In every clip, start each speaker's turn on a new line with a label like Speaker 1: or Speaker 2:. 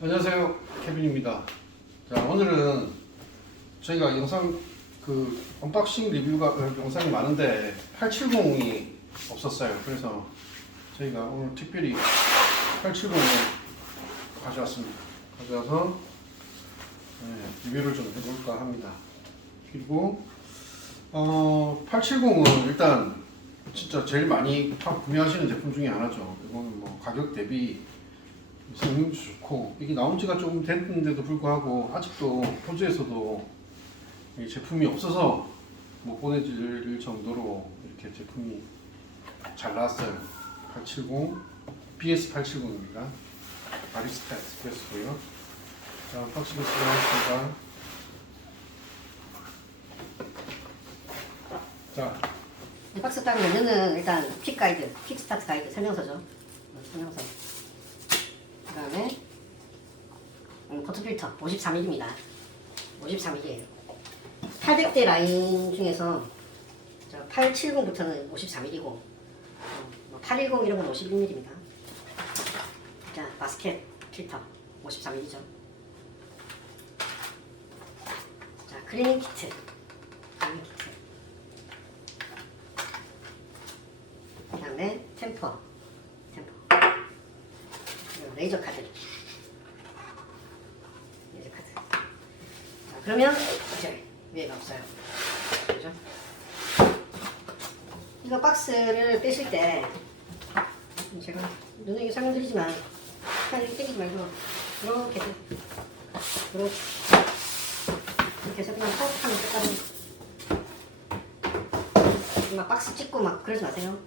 Speaker 1: 안녕하세요. 케빈입니다. 자 오늘은 저희가 영상 그 언박싱 리뷰가 어, 영상이 많은데 870이 없었어요. 그래서 저희가 오늘 특별히 870을 가져왔습니다. 가져와서 네, 리뷰를 좀 해볼까 합니다. 그리고 어, 870은 일단 진짜 제일 많이 파- 구매하시는 제품 중에 하나죠. 이거는 뭐 가격 대비 성능도 좋고 이게 나온 지가 조금 됐는데도 불구하고 아직도 호주에서도 이 제품이 없어서 못 보내질 정도로 이렇게 제품이 잘 나왔어요. 870 BS 870입니다. 바리스타 엑스프레스고요. 자, 박스를 쓰겠습니다. 자,
Speaker 2: 이 박스 딱 열면은 일단 픽 가이드, 픽 스타트 가이드 설명서죠. 어, 설명서. 그 다음에 음, 포트 필터 53mm입니다. 53mm예요. 800대 라인 중에서 870부터는 53mm고 뭐810 이런 건 51mm입니다. 자 바스켓 필터 53mm죠. 자 클리닝 키트, 클리닝 키트. 그 다음에 템퍼 레이저 카드. 레이저 카드. 자 그러면 이제 위에가 없어요. 그죠? 이거 박스를 빼실 때 제가 눈에 설명드리지만 그냥 이렇게 당기지 말고 이렇게 이렇게 이렇게 해서 그냥 톡 하면 끝까지. 막 박스 찍고 막 그러지 마세요.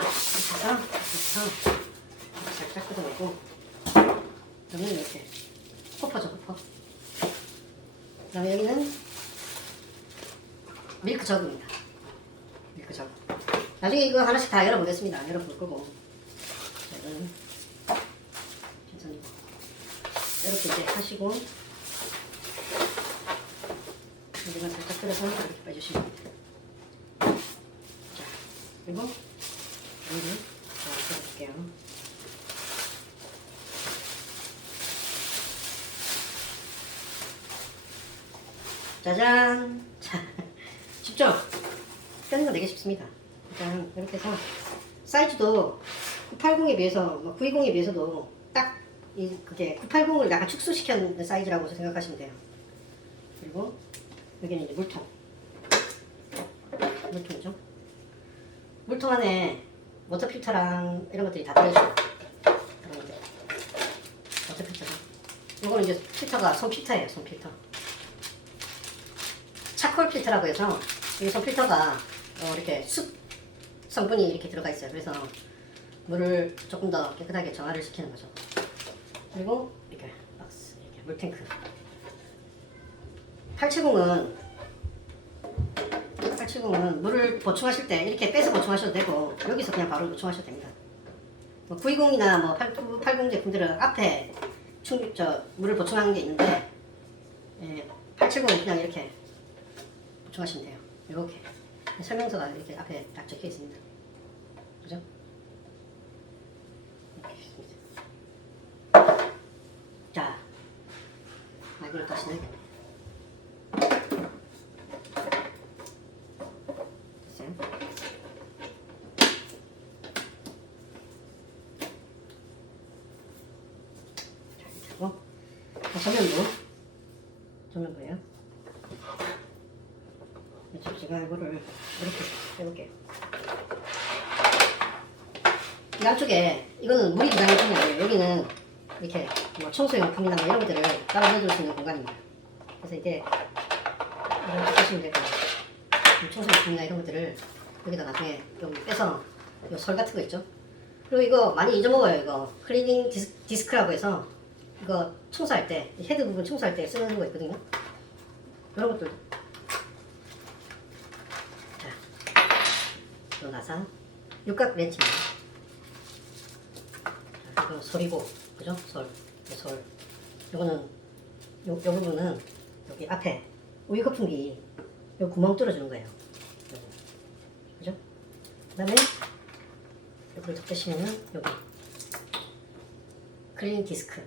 Speaker 2: 그래서 그래서 살짝 뜯어내고 그러면 이렇게 호퍼죠 호퍼. 그 다음에 여기는 밀크 저그입니다. 밀크 저그. 나중에 이거 하나씩 다 열어보겠습니다. 열어볼 거고. 저는 천천히 이렇게 이제 하시고 여기가 살짝 뜯어서 이렇게 빼주시면 됩니다 자 그리고 여기 자 뜯어볼게요 짜잔. 자, 쉽죠? 떼는 거 되게 쉽습니다. 일단 이렇게 해서 사이즈도 980에 비해서 뭐 920에 비해서도 딱 이 그게 980을 약간 축소시켰는 사이즈라고 생각하시면 돼요. 그리고 여기는 이제 물통. 물통이죠. 물통 안에 워터 필터랑 이런 것들이 다 들어있어요. 워터 필터죠. 이거는 이제 필터가 손 필터예요 손 필터 차콜 필터라고 해서 이손 필터가 어, 이렇게 숯 성분이 이렇게 들어가 있어요. 그래서 물을 조금 더 깨끗하게 정화를 시키는 거죠. 그리고 이렇게 박스 이렇게 물탱크. 870은 870은 물을 보충하실 때 이렇게 빼서 보충하셔도 되고 여기서 그냥 바로 보충하셔도 됩니다. 뭐 920이나 뭐 880 제품들은 앞에 충, 저 물을 보충하는 게 있는데 예, 870은 그냥 이렇게 보충하시면 돼요. 이렇게 설명서가 이렇게 앞에 딱 적혀 있습니다. 그죠? 자, 마이크를 다시 자, 전면부 전면부예요. 제가 이거를 이렇게 해볼게요. 이 안쪽에 이거는 물이 들어가는 공간이 아니에요. 여기는 이렇게 뭐 청소용품이나 뭐 이런 것들을 따로 넣어둘 수 있는 공간입니다. 그래서 이게 이렇게 보시면 되고 이 청소용품이나 이런 것들을 여기다 나중에 여기 빼서 이설 같은 거 있죠. 그리고 이거 많이 잊어먹어요. 이거 클리닝 디스, 디스크라고 해서 이거 청소할 때이 헤드 부분 청소할 때 쓰는 거 있거든요. 이런 것들 또 나사 육각 렌치입니다. 자, 이거 솔이고 그죠? 솔, 이 솔. 이거는 요, 요 부분은 여기 앞에 우유 거품기 요 구멍 뚫어주는 거예요. 그죠? 그다음에 여기를 덮으시면은 여기 클린 디스크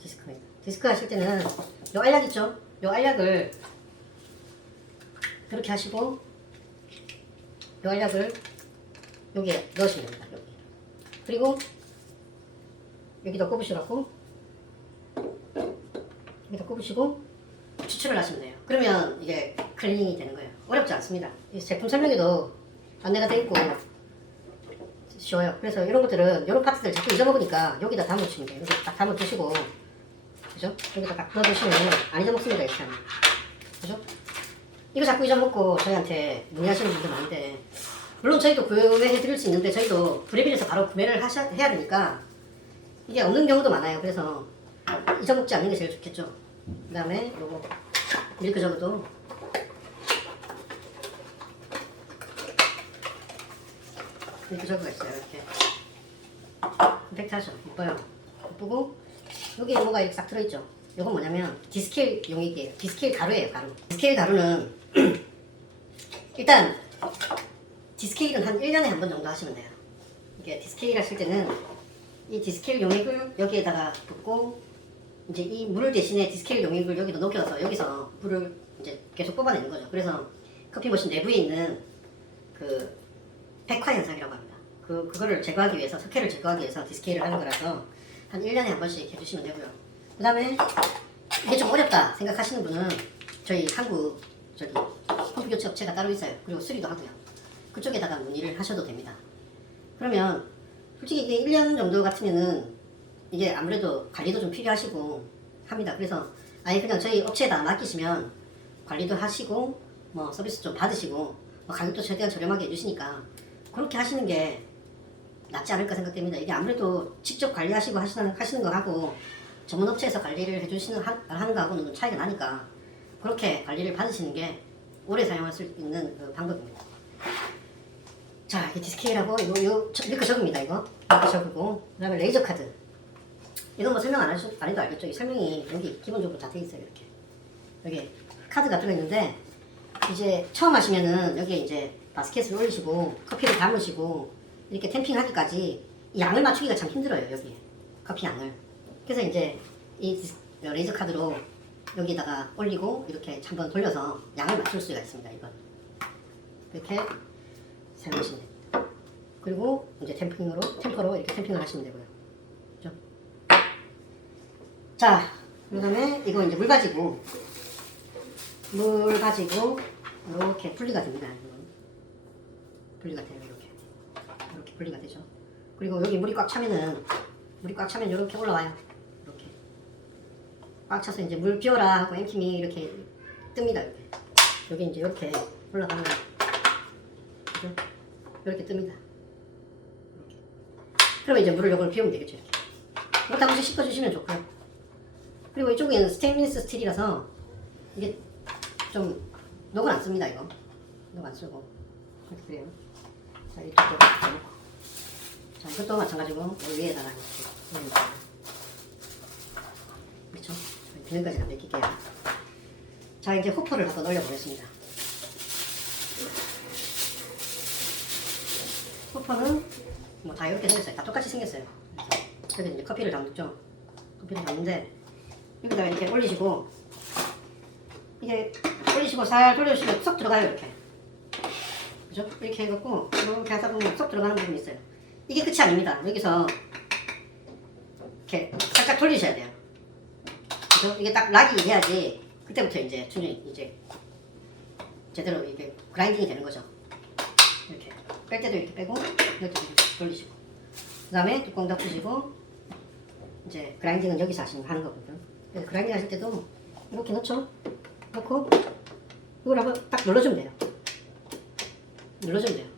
Speaker 2: 디스크입니다. 디스크 하실 때는 요 알약 있죠? 요 알약을 그렇게 하시고 요 알약을 여기에 넣으시면 됩니다. 여기. 그리고 여기다 꼽으셔갖고 여기다 꼽으시고 추출을 하시면 돼요. 그러면 이게 클리닝이 되는 거예요. 어렵지 않습니다. 이 제품 설명에도 안내가 돼 있고 쉬워요. 그래서 이런 것들은 이런 파트들 자꾸 잊어먹으니까 여기다 담아주시면 돼요. 여기 딱 담아두시고 그죠? 여기다 딱 넣어두시면 안 잊어먹습니다. 이렇게 하면 그죠? 이거 자꾸 잊어먹고 저희한테 문의하시는 분들 많은데 물론 저희도 구매해 드릴 수 있는데 저희도 브레빌에서 바로 구매를 하셔, 해야 되니까 이게 없는 경우도 많아요. 그래서 잊어먹지 않는 게 제일 좋겠죠. 그 다음에 요거 밀크 저그도 밀크 저그가 있어요. 이렇게 컴팩트하죠. 이뻐요. 이쁘고 여기에 뭐가 이렇게 싹 들어있죠. 요건 뭐냐면 디스케일 용액이에요. 디스케일 가루예요. 가루. 디스케일 가루는 일단 디스케일은 한 1년에 한 번 정도 하시면 돼요. 이게 디스케일 하실 때는 이 디스케일 용액을 여기에다가 붓고 이제 이 물 대신에 디스케일 용액을 여기다 녹여서 여기서 물을 이제 계속 뽑아내는 거죠. 그래서 커피 머신 내부에 있는 그 백화 현상이라고 합니다. 그 그거를 제거하기 위해서 석회를 제거하기 위해서 디스케일을 하는 거라서 한 1년에 한 번씩 해주시면 되고요. 그 다음에 이게 좀 어렵다 생각하시는 분은 저희 한국 저기 컴퓨터 교체 업체가 따로 있어요. 그리고 수리도 하고요. 그쪽에다가 문의를 하셔도 됩니다. 그러면 솔직히 이게 1년 정도 같으면은 이게 아무래도 관리도 좀 필요하시고 합니다. 그래서 아예 그냥 저희 업체에다 맡기시면 관리도 하시고 뭐 서비스 좀 받으시고 뭐 가격도 최대한 저렴하게 해주시니까 그렇게 하시는 게 낫지 않을까 생각됩니다. 이게 아무래도 직접 관리하시고 하시는, 하시는 거 하고 전문 업체에서 관리를 해주시는 하, 하는 거하고는 좀 차이가 나니까 그렇게 관리를 받으시는 게 오래 사용할 수 있는 그 방법입니다. 자, 이 디스케일하고 이거 요 저- 밀크 저그입니다. 이거 밀크 저그고 그다음에 레이저 카드. 이건 뭐 설명 안, 하셔, 안 해도 알겠죠? 이 설명이 여기 기본적으로 다 돼 있어요. 이렇게 여기 카드가 들어있는데 이제 처음 하시면은 여기에 이제 바스켓을 올리시고 커피를 담으시고 이렇게 템핑하기까지 이 양을 맞추기가 참 힘들어요. 여기 커피 양을. 그래서 이제 이 레이저 카드로 여기다가 올리고 이렇게 한번 돌려서 양을 맞출 수가 있습니다. 이건 이렇게 사용하시면 됩니다. 그리고 이제 템핑으로 템퍼로 이렇게 템핑을 하시면 되고요. 그죠? 자, 그다음에 이거 이제 물 가지고 물 가지고 이렇게 분리가 됩니다. 분리가 돼요. 이렇게 이렇게 분리가 되죠. 그리고 여기 물이 꽉 차면은 물이 꽉 차면 이렇게 올라와요. 꽉 차서 이제 물 비워라 하고 엠킴이 이렇게 뜹니다. 이렇게. 여기 이제 이렇게 올라가면 그죠? 이렇게 뜹니다. 그러면 이제 물을 이걸 비우면 되겠죠. 이렇게. 이렇게 한 번씩 씻어주시면 좋고요. 그리고 이쪽은 스테인리스 스틸이라서 이게 좀 녹은 안 씁니다 이거. 녹 안 쓰고 이렇게 그래요. 자 이쪽도 놓고. 자 이것도 마찬가지고 물 위에다가 이렇게 올립니다. 그렇죠? 비늘까지 안 벗길게요. 자 이제 호퍼를 한번 올려보겠습니다. 호퍼는 뭐 다 이렇게 생겼어요. 다 똑같이 생겼어요. 그래서 이제 커피를 담죠. 커피를 담는데 여기다가 이렇게 올리시고 이게 올리시고 살 돌려주시면 쏙 들어가요 이렇게. 그죠? 이렇게 해갖고 이렇게 하다 보면 쏙 들어가는 부분이 있어요. 이게 끝이 아닙니다. 여기서 이렇게 살짝 돌리셔야 돼요. 그죠? 이게 딱 락이 해야지 그때부터 이제 충전이 이제 제대로 이게 그라인딩이 되는 거죠. 이렇게 뺄 때도 이렇게 빼고 이것도 이렇게 돌리시고 그 다음에 뚜껑 덮으시고 이제 그라인딩은 여기서 하시는 하는 거거든요. 그래서 그라인딩 하실 때도 이렇게 넣죠. 넣고 이걸 한번 딱 눌러주면 돼요. 눌러주면 돼요.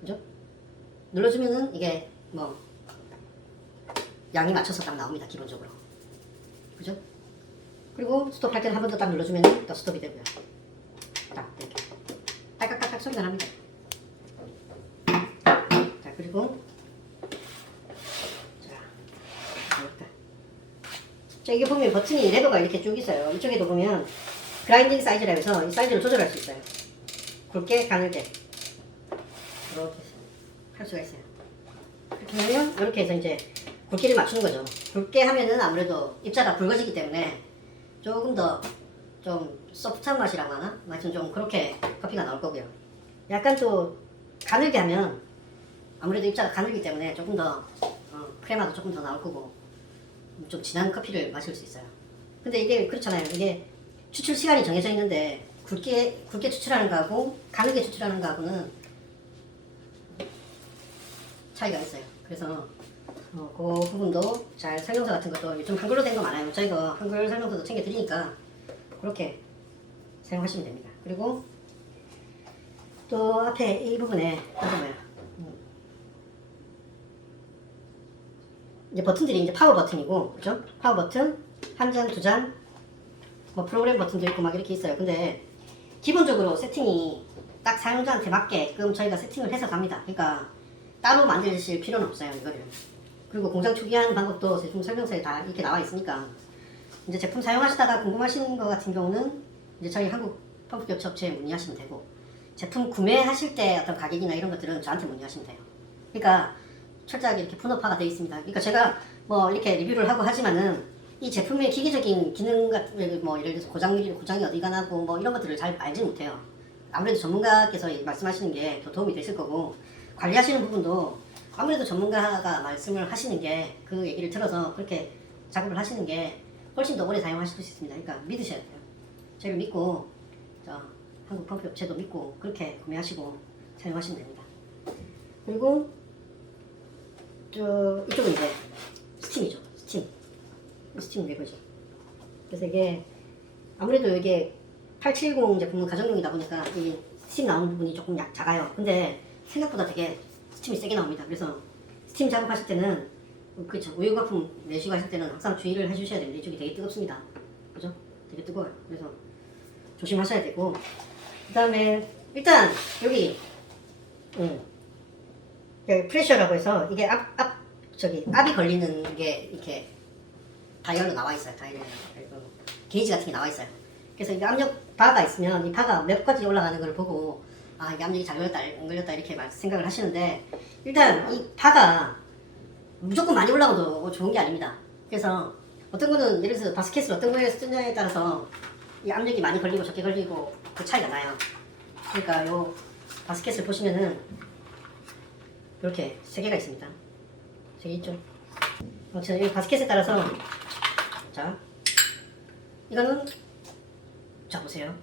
Speaker 2: 그죠? 눌러주면은 이게 뭐 양이 맞춰서 딱 나옵니다. 기본적으로. 그죠? 그리고 스톱할 때는 한 번 더 딱 눌러주면 또 스톱이 되고요. 딱 이렇게 딸깍딸깍 소리가 납니다. 자 그리고 자 이렇게 자 이게 보면 버튼이 레버가 이렇게 쭉 있어요. 이쪽에도 보면 그라인딩 사이즈라 해서 이 사이즈를 조절할 수 있어요. 굵게 가늘게 이렇게 할 수가 있어요. 이렇게 하면 이렇게 해서 이제 굵기를 맞추는 거죠. 굵게 하면은 아무래도 입자가 붉어지기 때문에 조금 더 좀 소프트한 맛이라고 하나? 하여튼 좀 그렇게 커피가 나올 거고요. 약간 또 가늘게 하면 아무래도 입자가 가늘기 때문에 조금 더 어, 크레마도 조금 더 나올 거고 좀 진한 커피를 마실 수 있어요. 근데 이게 그렇잖아요. 이게 추출 시간이 정해져 있는데 굵게 굵게 추출하는 거하고 가늘게 추출하는 거하고는 차이가 있어요. 그래서 어, 그 부분도 잘 설명서 같은 것도 요즘 한글로 된 거 많아요. 저희가 한글 설명서도 챙겨 드리니까 그렇게 사용하시면 됩니다. 그리고 또 앞에 이 부분에 뭐야? 음. 이제 버튼들이 이제 파워 버튼이고, 그죠? 파워 버튼 한 잔, 두 잔, 뭐 프로그램 버튼도 있고 막 이렇게 있어요. 근데 기본적으로 세팅이 딱 사용자한테 맞게끔 저희가 세팅을 해서 갑니다. 그러니까 따로 만드실 필요는 없어요, 이거를. 그리고 공장 초기화하는 방법도 제품 설명서에 다 이렇게 나와 있으니까 이제 제품 사용하시다가 궁금하신 것 같은 경우는 이제 저희 한국 펌프 교체 업체에 문의하시면 되고 제품 구매하실 때 어떤 가격이나 이런 것들은 저한테 문의하시면 돼요. 그러니까 철저하게 이렇게 분업화가 되어 있습니다. 그러니까 제가 뭐 이렇게 리뷰를 하고 하지만은 이 제품의 기계적인 기능 같은 뭐 예를 들어서 고장이 고장이 어디가 나고 뭐 이런 것들을 잘 알지 못해요. 아무래도 전문가께서 말씀하시는 게 더 도움이 되실 거고 관리하시는 부분도 아무래도 전문가가 말씀을 하시는 게 그 얘기를 들어서 그렇게 작업을 하시는 게 훨씬 더 오래 사용하실 수 있습니다. 그러니까 믿으셔야 돼요. 저를 믿고 저 한국 펌프 업체도 믿고 그렇게 구매하시고 사용하시면 됩니다. 그리고 저 이쪽은 이제 스팀이죠. 스팀. 스팀 레버죠. 그래서 이게 아무래도 이게 870 제품은 가정용이다 보니까 이 스팀 나오는 부분이 조금 약 작아요. 근데 생각보다 되게 스팀이 세게 나옵니다. 그래서 스팀 작업하실 때는 그렇죠. 우유 거품 내시고 하실 때는 항상 주의를 해주셔야 됩니다. 이쪽이 되게 뜨겁습니다. 그죠? 되게 뜨거워요. 그래서 조심하셔야 되고 그 다음에 일단 여기 음, 여기 프레셔라고 해서 이게 앞, 앞 저기 압이 걸리는 게 이렇게 다이얼로 나와 있어요. 다이얼 그리고 게이지 같은 게 나와 있어요. 그래서 이 압력 바가 있으면 이 바가 몇 가지 올라가는 걸 보고 아 이게 압력이 잘 걸렸다 안 걸렸다 이렇게 말- 생각을 하시는데 일단 이 바가 무조건 많이 올라가도 좋은 게 아닙니다. 그래서 어떤 거는 예를 들어서 바스켓을 어떤 거에 쓰냐에 따라서 이 압력이 많이 걸리고 적게 걸리고 그 차이가 나요. 그러니까 요 바스켓을 보시면은 이렇게 세 개가 있습니다. 세개 있죠. 아무튼 이 바스켓에 따라서 자 이거는 자 보세요.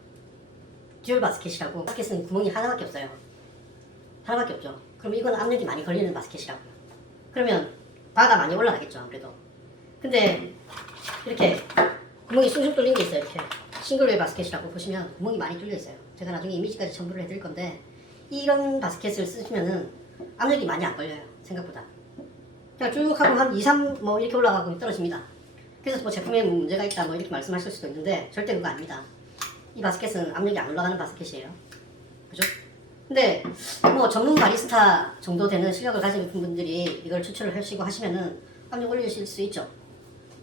Speaker 2: 듀얼 바스켓이라고 바스켓은 구멍이 하나밖에 없어요. 하나밖에 없죠. 그럼 이건 압력이 많이 걸리는 바스켓이라고요. 그러면 바가 많이 올라가겠죠 아무래도. 근데 이렇게 구멍이 숭숭 뚫린 게 있어요 이렇게 싱글웨이 바스켓이라고 보시면 구멍이 많이 뚫려 있어요. 제가 나중에 이미지까지 첨부를 해드릴 건데 이런 바스켓을 쓰시면은 압력이 많이 안 걸려요 생각보다. 그냥 쭉 하고 한 2, 3 뭐 이렇게 올라가고 떨어집니다. 그래서 뭐 제품에 문제가 있다 뭐 이렇게 말씀하실 수도 있는데 절대 그거 아닙니다. 이 바스켓은 압력이 안 올라가는 바스켓이에요. 그죠? 근데 뭐 전문 바리스타 정도 되는 실력을 가진 분들이 이걸 추출을 하시고 하시면은 압력 올리실 수 있죠.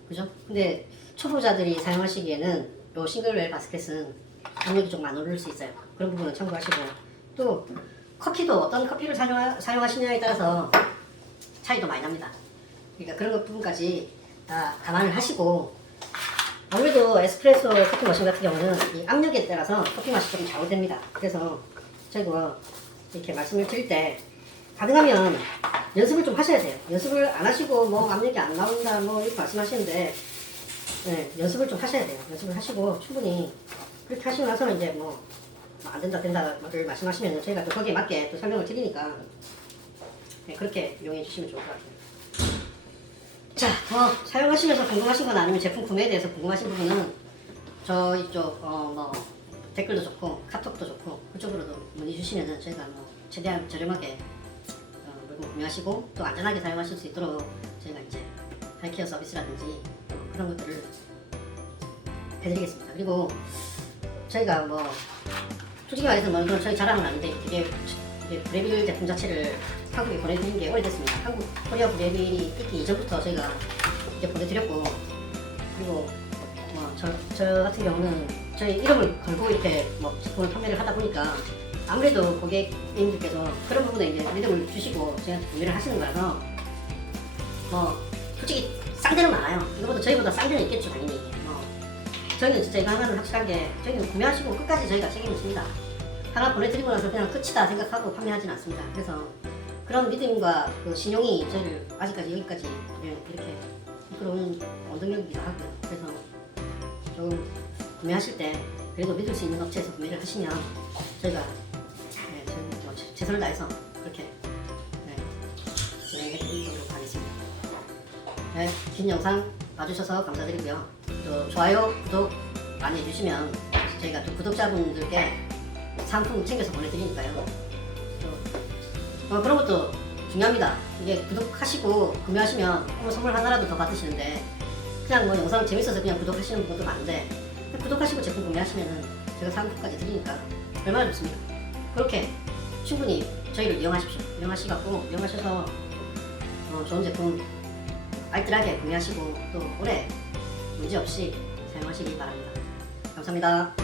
Speaker 2: 그죠? 근데 초보자들이 사용하시기에는 요 싱글웰 바스켓은 압력이 좀 안 오를 수 있어요. 그런 부분은 참고하시고 또 커피도 어떤 커피를 사용, 사용하시냐에 따라서 차이도 많이 납니다. 그러니까 그런 것 부분까지 다 감안을 하시고 아무래도 에스프레소 커피 머신 같은 경우는 이 압력에 따라서 커피 맛이 조금 좌우됩니다. 그래서 저희가 이렇게 말씀을 드릴 때 가능하면 연습을 좀 하셔야 돼요. 연습을 안 하시고 뭐 압력이 안 나온다 뭐 이렇게 말씀하시는데 네, 연습을 좀 하셔야 돼요. 연습을 하시고 충분히 그렇게 하시고 나서는 이제 뭐 안 된다 된다를 말씀하시면 저희가 또 거기에 맞게 또 설명을 드리니까 네, 그렇게 이용해 주시면 좋을 것 같아요. 자, 더 사용하시면서 궁금하신 건 아니면 제품 구매에 대해서 궁금하신 부분은 저 이쪽 어 뭐 댓글도 좋고 카톡도 좋고 그쪽으로도 문의 주시면은 저희가 뭐 최대한 저렴하게 어, 물건 구매하시고 또 안전하게 사용하실 수 있도록 저희가 이제 하이케어 서비스라든지 어, 그런 것들을 해드리겠습니다. 그리고 저희가 뭐 솔직히 말해서 뭐 이건 저희 자랑은 아닌데 이게 이게 브레빌 제품 자체를 한국에 보내드린 게 오래됐습니다. 한국 코리아 브레빌이 있기 이전부터 저희가 이제 보내드렸고 그리고 뭐저 저 같은 경우는 저희 이름을 걸고 이렇게 뭐 제품을 판매를 하다 보니까 아무래도 고객님들께서 그런 부분에 이제 믿음을 주시고 저희한테 구매를 하시는 거라서 뭐 솔직히 싼 데는 많아요. 이거보다 저희보다 싼 데는 있겠죠 당연히. 뭐 저희는 진짜 이거 하나는 확실한 게 저희는 구매하시고 끝까지 저희가 책임을 집니다. 하나 보내드리고 나서 그냥 끝이다 생각하고 판매하진 않습니다. 그래서 그런 믿음과 그 신용이 저희를 아직까지 여기까지 예, 이렇게 이끌어온 원동력이기도 하고요. 그래서 좀 구매하실 때 그래도 믿을 수 있는 업체에서 구매를 하시면 저희가 네, 저희 최선을 다해서 그렇게 네, 진행해 드리도록 하겠습니다. 네, 긴 영상 봐주셔서 감사드리고요. 또 좋아요, 구독 많이 해주시면 저희가 또 구독자분들께 상품 챙겨서 보내드리니까요. 또 어, 그런 것도 중요합니다. 이게 구독하시고 구매하시면 뭐 선물 하나라도 더 받으시는데 그냥 뭐 영상 재밌어서 그냥 구독하시는 분도 많은데 구독하시고 제품 구매하시면은 제가 상품까지 드리니까 얼마나 좋습니까? 그렇게 충분히 저희를 이용하십시오. 이용하시갖고 이용하셔서 어, 좋은 제품 알뜰하게 구매하시고 또 오래 문제 없이 사용하시기 바랍니다. 감사합니다.